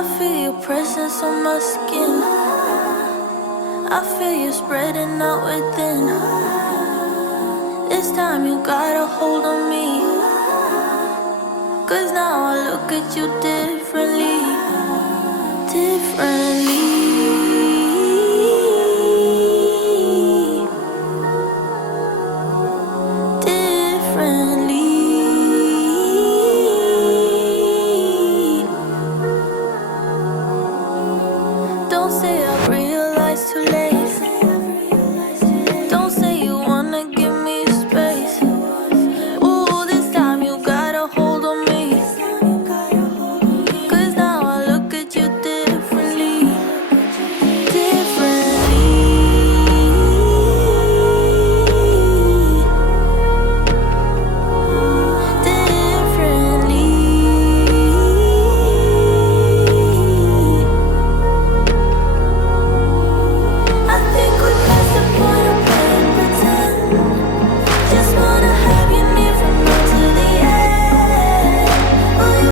I feel your presence on my skin. I feel you spreading out within. This time you got a hold on me. 'Cause now I look at you differently. Differently. Don't say I